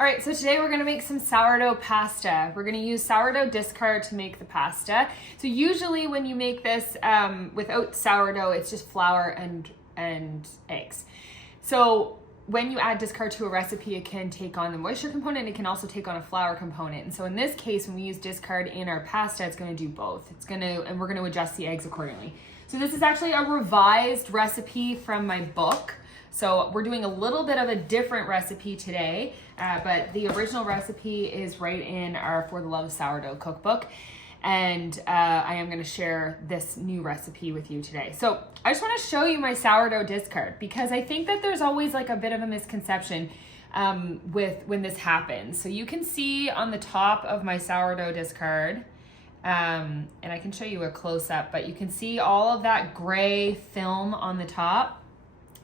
All right, so today we're gonna make some sourdough pasta. We're gonna use sourdough discard to make the pasta. So usually when you make this without sourdough, it's just flour and eggs. So when you add discard to a recipe, it can take on the moisture component, it can also take on a flour component. And so in this case, when we use discard in our pasta, it's gonna do both. And we're gonna adjust the eggs accordingly. So this is actually a revised recipe from my book. So we're doing a little bit of a different recipe today, but the original recipe is right in our For the Love of Sourdough cookbook. And I am gonna share this new recipe with you today. So I just wanna show you my sourdough discard because I think that there's always like a bit of a misconception with when this happens. So you can see on the top of my sourdough discard, and I can show you a close up, but you can see all of that gray film on the top.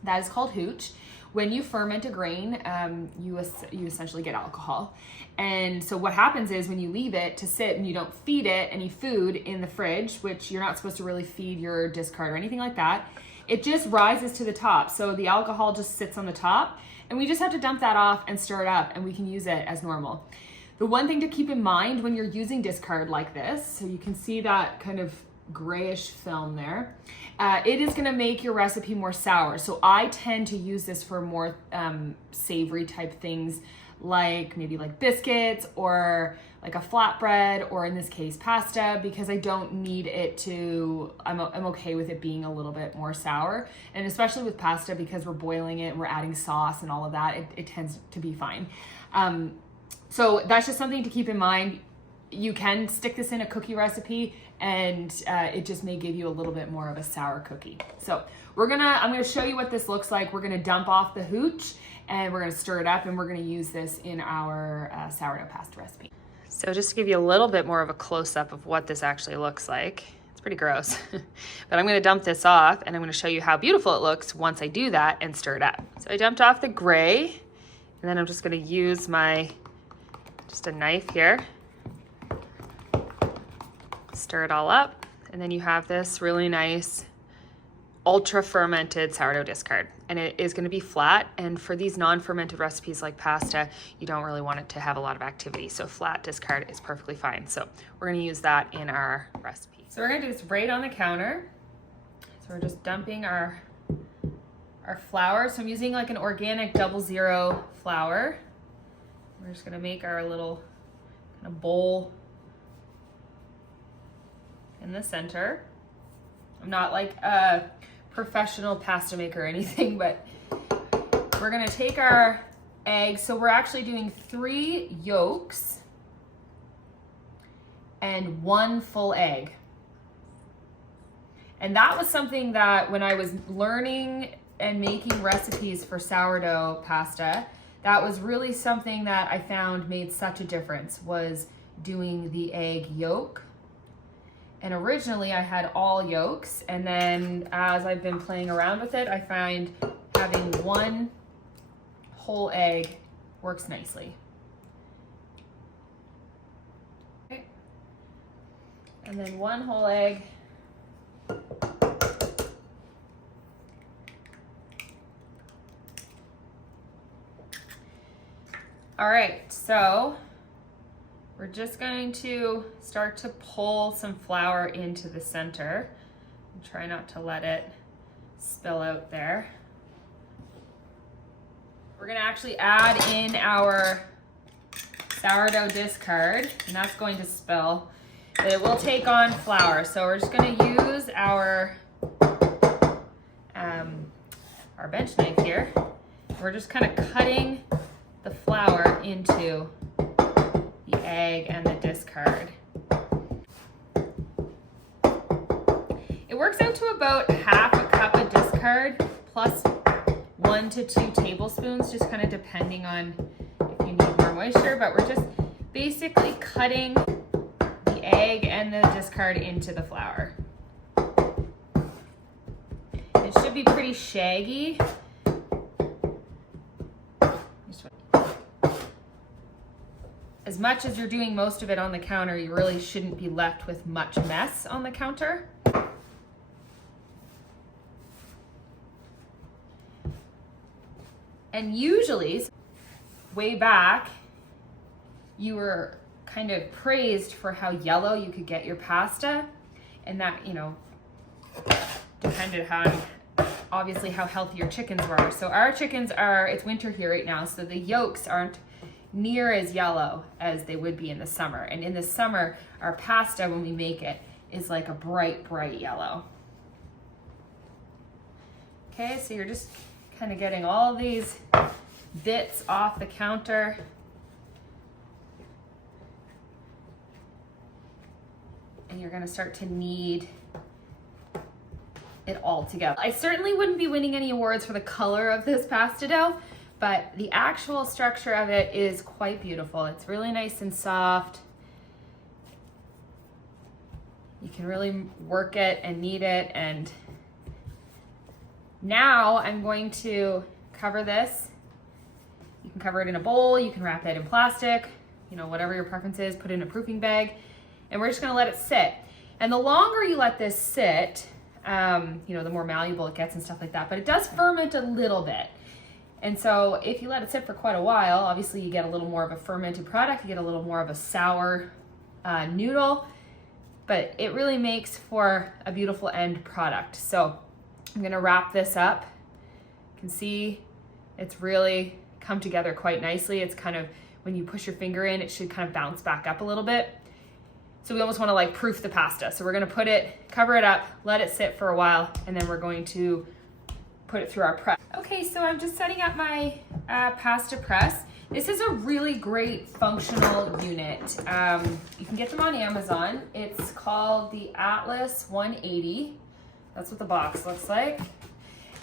That is called hooch. When you ferment a grain, you essentially get alcohol. And so what happens is when you leave it to sit and you don't feed it any food in the fridge, which you're not supposed to really feed your discard or anything like that, it just rises to the top. So the alcohol just sits on the top and we just have to dump that off and stir it up and we can use it as normal. The one thing to keep in mind when you're using discard like this, so you can see that kind of grayish film there, it is going to make your recipe more sour. So I tend to use this for more savory type things, like maybe like biscuits or like a flatbread, or in this case pasta, because I don't need it to, I'm okay with it being a little bit more sour. And especially with pasta, because we're boiling it and we're adding sauce and all of that, it tends to be fine. So that's just something to keep in mind. You can stick this in a cookie recipe and it just may give you a little bit more of a sour cookie. So I'm gonna show you what this looks like. We're gonna dump off the hooch and we're gonna stir it up and we're gonna use this in our sourdough pasta recipe. So just to give you a little bit more of a close-up of what this actually looks like, it's pretty gross, but I'm gonna dump this off and I'm gonna show you how beautiful it looks once I do that and stir it up. So I dumped off the gray and then I'm just gonna use just a knife here, stir it all up, and then you have this really nice ultra fermented sourdough discard, and it is going to be flat. And for these non-fermented recipes like pasta, you don't really want it to have a lot of activity, so flat discard is perfectly fine. So we're going to use that in our recipe. So we're going to do this right on the counter. So we're just dumping our flour. So I'm using like an organic 00 flour. We're just going to make our little kind of bowl in the center. I'm not like a professional pasta maker or anything, but we're gonna take our eggs. So we're actually doing 3 yolks and 1 full egg. And that was something that when I was learning and making recipes for sourdough pasta, that was really something that I found made such a difference, was doing the egg yolk. And originally I had all yolks, and then as I've been playing around with it, I find having 1 whole egg works nicely. Okay. And then 1 whole egg. All right, so we're just going to start to pull some flour into the center and try not to let it spill out there. We're gonna actually add in our sourdough discard, and that's going to spill, but it will take on flour. So we're just gonna use our bench knife here. We're just kind of cutting the flour into the egg and the discard. It works out to about ½ a cup of discard plus 1 to 2 tablespoons, just kind of depending on if you need more moisture, but we're just basically cutting the egg and the discard into the flour. It should be pretty shaggy. As much as you're doing most of it on the counter, you really shouldn't be left with much mess on the counter. And usually, way back you were kind of praised for how yellow you could get your pasta, and that, you know, depended on obviously how healthy your chickens were. So our chickens are, it's winter here right now, so the yolks aren't near as yellow as they would be in the summer. And in the summer, our pasta, when we make it, is like a bright, bright yellow. Okay, so you're just kind of getting all these bits off the counter. And you're gonna start to knead it all together. I certainly wouldn't be winning any awards for the color of this pasta dough, but the actual structure of it is quite beautiful. It's really nice and soft. You can really work it and knead it. And now I'm going to cover this. You can cover it in a bowl, you can wrap it in plastic, you know, whatever your preference is, put it in a proofing bag, and we're just gonna let it sit. And the longer you let this sit, you know, the more malleable it gets and stuff like that, but it does ferment a little bit. And so if you let it sit for quite a while, obviously you get a little more of a fermented product, you get a little more of a sour noodle, but it really makes for a beautiful end product. So I'm gonna wrap this up. You can see it's really come together quite nicely. It's kind of, when you push your finger in, it should kind of bounce back up a little bit. So we almost want to like proof the pasta. So we're going to put it, cover it up, let it sit for a while, and then we're going to put it through our press. Okay, so I'm just setting up my pasta press. This is a really great functional unit. You can get them on Amazon. It's called the Atlas 180. That's what the box looks like.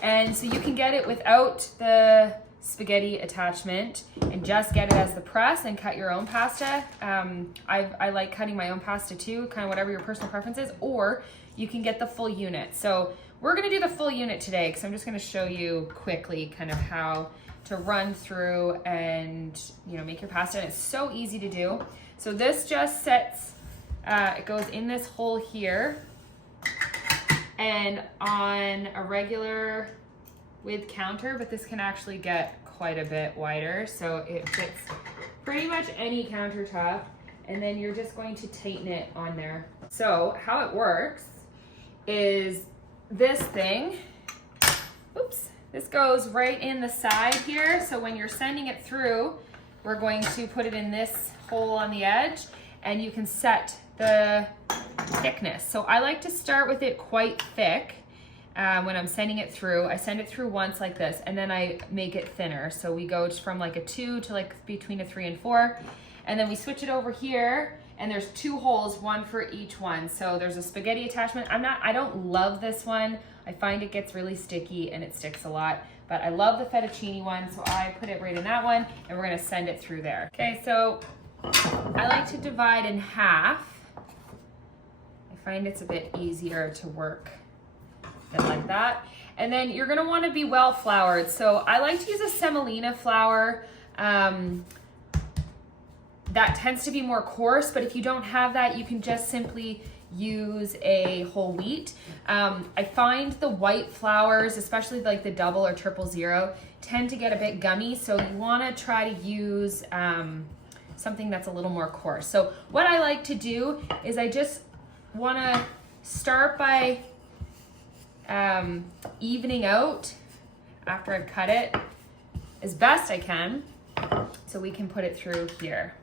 And so you can get it without the spaghetti attachment and just get it as the press and cut your own pasta. I like cutting my own pasta too, kind of whatever your personal preference is, or you can get the full unit. So we're gonna do the full unit today because I'm just gonna show you quickly kind of how to run through and, you know, make your pasta. And it's so easy to do. So this just sets, it goes in this hole here, and on a regular width counter, but this can actually get quite a bit wider, so it fits pretty much any countertop, and then you're just going to tighten it on there. So how it works is this thing, oops, this goes right in the side here, so when you're sending it through, we're going to put it in this hole on the edge, and you can set the thickness. So I like to start with it quite thick. When I'm sending it through, I send it through once like this, and then I make it thinner. So we go from like a 2 to like between a 3 and 4, and then we switch it over here, and there's 2 holes, one for each one. So there's a spaghetti attachment. I don't love this one. I find it gets really sticky and it sticks a lot, but I love the fettuccine one, so I put it right in that one, and we're gonna send it through there. Okay, so I like to divide in half. I find it's a bit easier to work than like that. And then you're gonna wanna be well floured. So I like to use a semolina flour. That tends to be more coarse, but if you don't have that, you can just simply use a whole wheat. I find the white flours, especially like the 0 or 000, tend to get a bit gummy, so you wanna try to use something that's a little more coarse. So what I like to do is I just wanna start by evening out after I've cut it as best I can, so we can put it through here.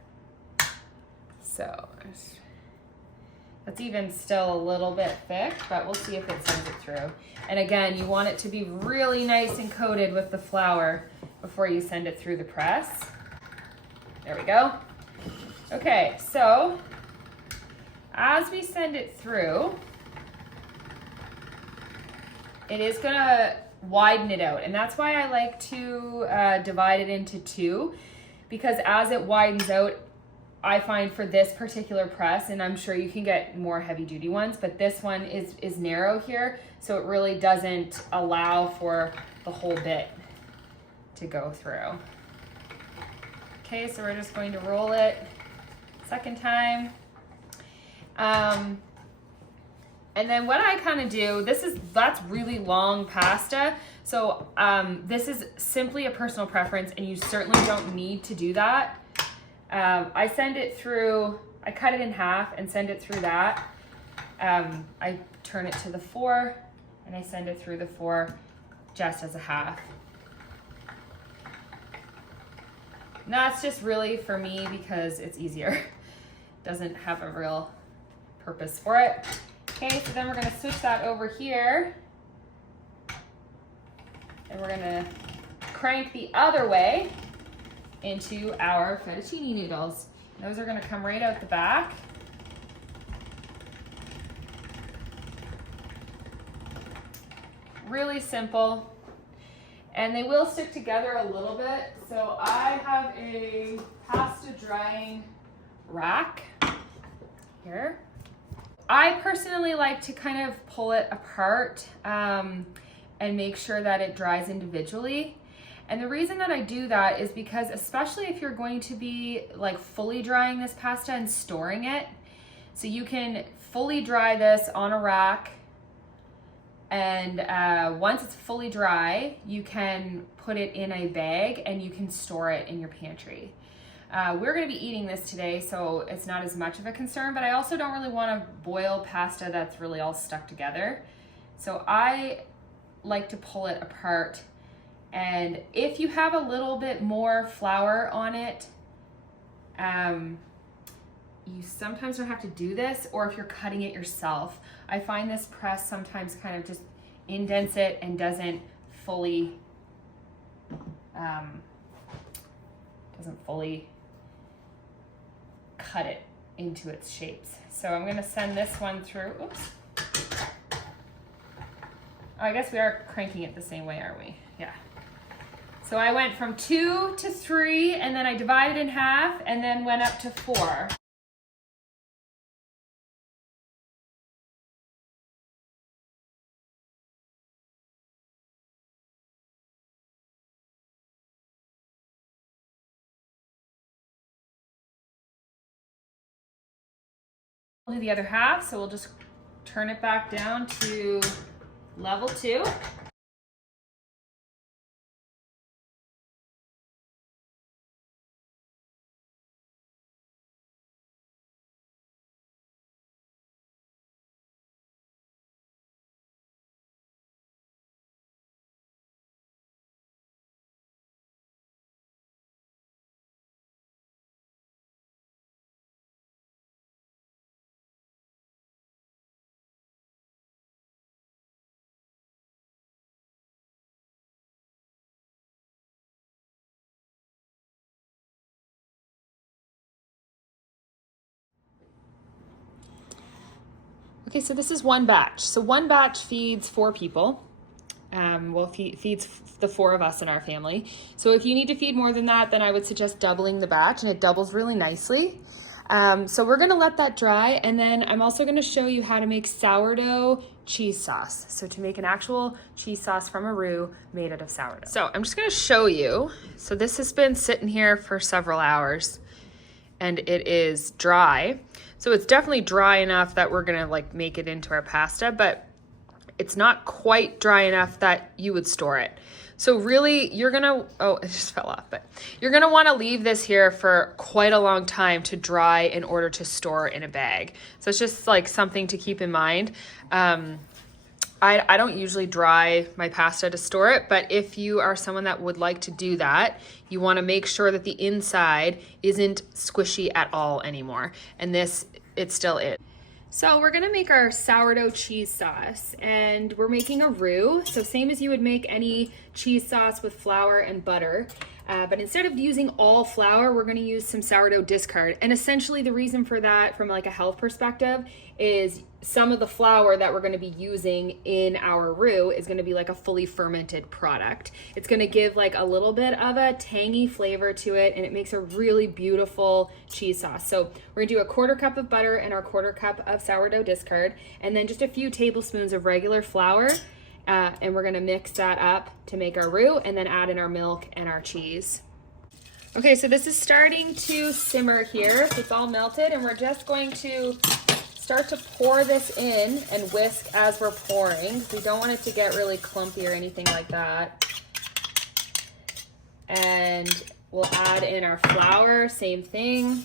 So that's even still a little bit thick, but we'll see if it sends it through. And again, you want it to be really nice and coated with the flour before you send it through the press. There we go. Okay, so as we send it through, it is gonna widen it out, and that's why I like to divide it into 2, because as it widens out, I find for this particular press, and I'm sure you can get more heavy duty ones, but this one is narrow here, so it really doesn't allow for the whole bit to go through. Okay, so we're just going to roll it second time. And then what I kind of do, that's really long pasta. So this is simply a personal preference, and you certainly don't need to do that. I send it through, I cut it in half and send it through that. I turn it to the 4 and I send it through the 4 just as a half. And that's just really for me because it's easier. Doesn't have a real purpose for it. Okay, so then we're gonna switch that over here and we're gonna crank the other way into our fettuccine noodles. Those are gonna come right out the back. Really simple. And they will stick together a little bit. So I have a pasta drying rack here. I personally like to kind of pull it apart and make sure that it dries individually. And the reason that I do that is because, especially if you're going to be like fully drying this pasta and storing it, so you can fully dry this on a rack, and once it's fully dry, you can put it in a bag and you can store it in your pantry. We're gonna be eating this today, so it's not as much of a concern, but I also don't really wanna boil pasta that's really all stuck together. So I like to pull it apart. And if you have a little bit more flour on it, you sometimes don't have to do this, or if you're cutting it yourself. I find this press sometimes kind of just indents it and doesn't fully cut it into its shapes. So I'm gonna send this one through. Oops. Oh, I guess we are cranking it the same way, aren't we? Yeah. So I went from 2 to 3, and then I divided in half, and then went up to 4. We'll do the other half, so we'll just turn it back down to level 2. Okay, so this is one batch. So one batch feeds 4 people. Feeds the 4 of us in our family. So if you need to feed more than that, then I would suggest doubling the batch, and it doubles really nicely. So we're gonna let that dry, and then I'm also gonna show you how to make sourdough cheese sauce. So to make an actual cheese sauce from a roux made out of sourdough. So I'm just gonna show you. So this has been sitting here for several hours, and it is dry. So it's definitely dry enough that we're gonna like make it into our pasta, but it's not quite dry enough that you would store it. So really you're gonna, oh, it just fell off, but you're gonna wanna leave this here for quite a long time to dry in order to store in a bag. So it's just like something to keep in mind. I don't usually dry my pasta to store it, but if you are someone that would like to do that, you wanna make sure that the inside isn't squishy at all anymore. And this, it still is. So we're gonna make our sourdough cheese sauce, and we're making a roux. So same as you would make any cheese sauce with flour and butter. But instead of using all flour, we're gonna use some sourdough discard. And essentially the reason for that from like a health perspective is some of the flour that we're gonna be using in our roux is gonna be like a fully fermented product. It's gonna give like a little bit of a tangy flavor to it, and it makes a really beautiful cheese sauce. So we're gonna do a 1/4 cup of butter and our 1/4 cup of sourdough discard, and then just a few tablespoons of regular flour. And we're gonna mix that up to make our roux, and then add in our milk and our cheese. Okay, so this is starting to simmer here. So it's all melted, and we're just going to start to pour this in and whisk as we're pouring. We don't want it to get really clumpy or anything like that. And We'll add in our flour, same thing.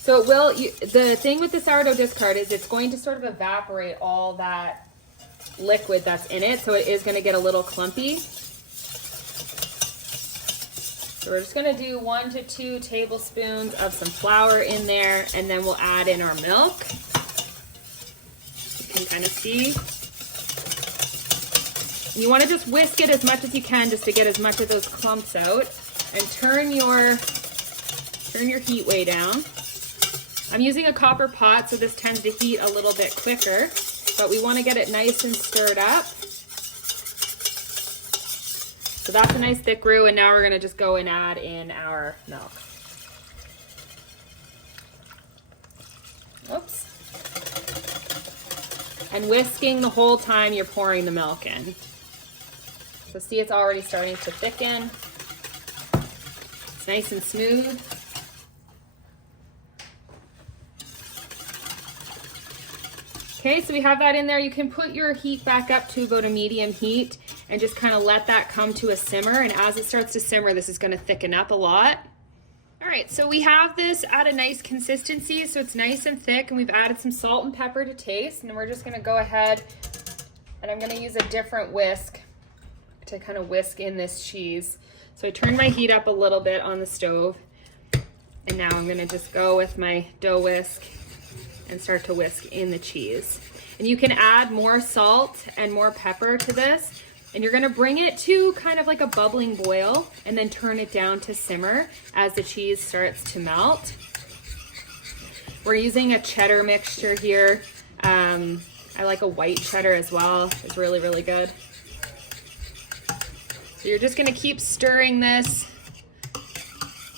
So it will, the thing with the sourdough discard is it's going to sort of evaporate all that liquid that's in it, so it is going to get a little clumpy. So we're just going to do 1 to 2 tablespoons of some flour in there, and then we'll add in our milk. You can kind of see. And you want to just whisk it as much as you can just to get as much of those clumps out, and turn your heat way down. I'm using a copper pot, so this tends to heat a little bit quicker, but we want to get it nice and stirred up. So that's a nice thick roux, and now we're going to just go and add in our milk. Oops. And whisking the whole time you're pouring the milk in. So see, it's already starting to thicken. It's nice and smooth. Okay, so we have that in there. You can put your heat back up to about a medium heat and just kind of let that come to a simmer. And as it starts to simmer, this is going to thicken up a lot. All right, so we have this at a nice consistency, so it's nice and thick, and we've added some salt and pepper to taste. And then we're just going to go ahead, and I'm going to use a different whisk to kind of whisk in this cheese. So I turned my heat up a little bit on the stove, and now I'm going to just go with my dough whisk and start to whisk in the cheese. And you can add more salt and more pepper to this, and you're gonna bring it to kind of like a bubbling boil and then turn it down to simmer as the cheese starts to melt. We're using a cheddar mixture here. I like a white cheddar as well. It's really, really good. So you're just gonna keep stirring this.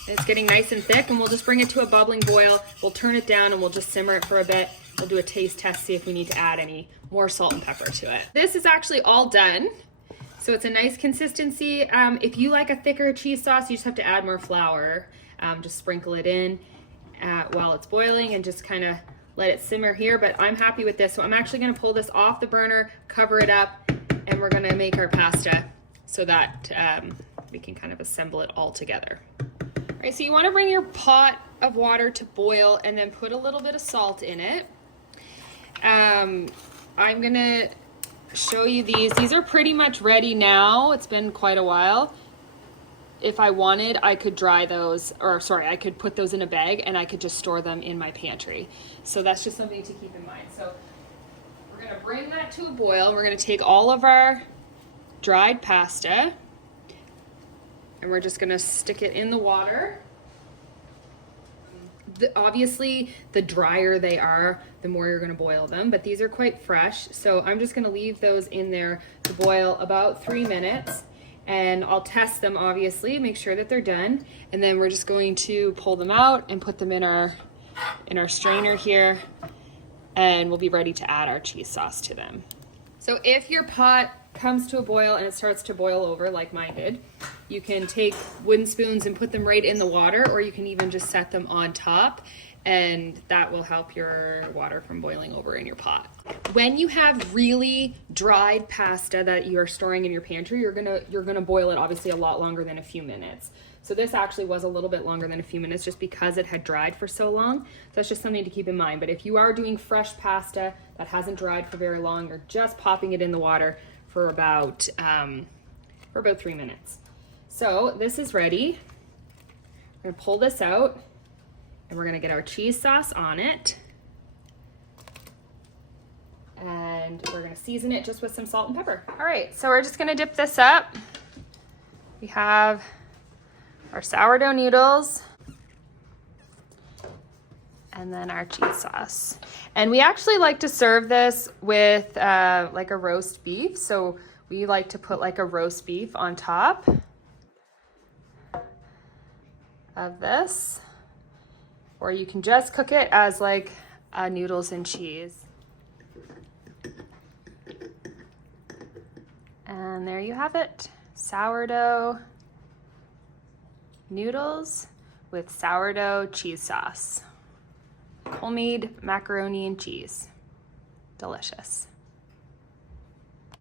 It's getting nice and thick, and we'll just bring it to a bubbling boil. We'll turn it down and we'll just simmer it for a bit. We'll do a taste test, see if we need to add any more salt and pepper to it. This is actually all done. So it's a nice consistency. If you like a thicker cheese sauce, you just have to add more flour. Just sprinkle it in while it's boiling and just kind of let it simmer here. But I'm happy with this. So I'm actually gonna pull this off the burner, cover it up, and we're gonna make our pasta so that we can kind of assemble it all together. All right, so you want to bring your pot of water to boil and then put a little bit of salt in it. I'm gonna show you these. These are pretty much ready now. It's been quite a while. If I wanted, I could dry those, or sorry, I could put those in a bag and I could just store them in my pantry. So that's just something to keep in mind. So we're gonna bring that to a boil. We're gonna take all of our dried pasta, and we're just gonna stick it in the water. Obviously, the drier they are, the more you're gonna boil them, but these are quite fresh. So I'm just gonna leave those in there to boil about 3 minutes, and I'll test them, obviously, make sure that they're done. And then we're just going to pull them out and put them in our strainer here, and we'll be ready to add our cheese sauce to them. So if your pot comes to a boil and it starts to boil over like mine did, you can take wooden spoons and put them right in the water, or you can even just set them on top, and that will help your water from boiling over in your pot. When you have really dried pasta that you are storing in your pantry, you're gonna boil it obviously a lot longer than a few minutes. So this actually was a little bit longer than a few minutes just because it had dried for so long. So that's just something to keep in mind. But if you are doing fresh pasta that hasn't dried for very long, you're just popping it in the water for about 3 minutes. So this is ready. We're gonna pull this out, and we're gonna get our cheese sauce on it. And we're gonna season it just with some salt and pepper. All right, so we're just gonna dip this up. We have our sourdough noodles, and then our cheese sauce. And we actually like to serve this with like a roast beef. So we like to put like a roast beef on top of this, or you can just cook it as like noodles and cheese. And there you have it, sourdough noodles with sourdough cheese sauce. Homemade macaroni and cheese. Delicious.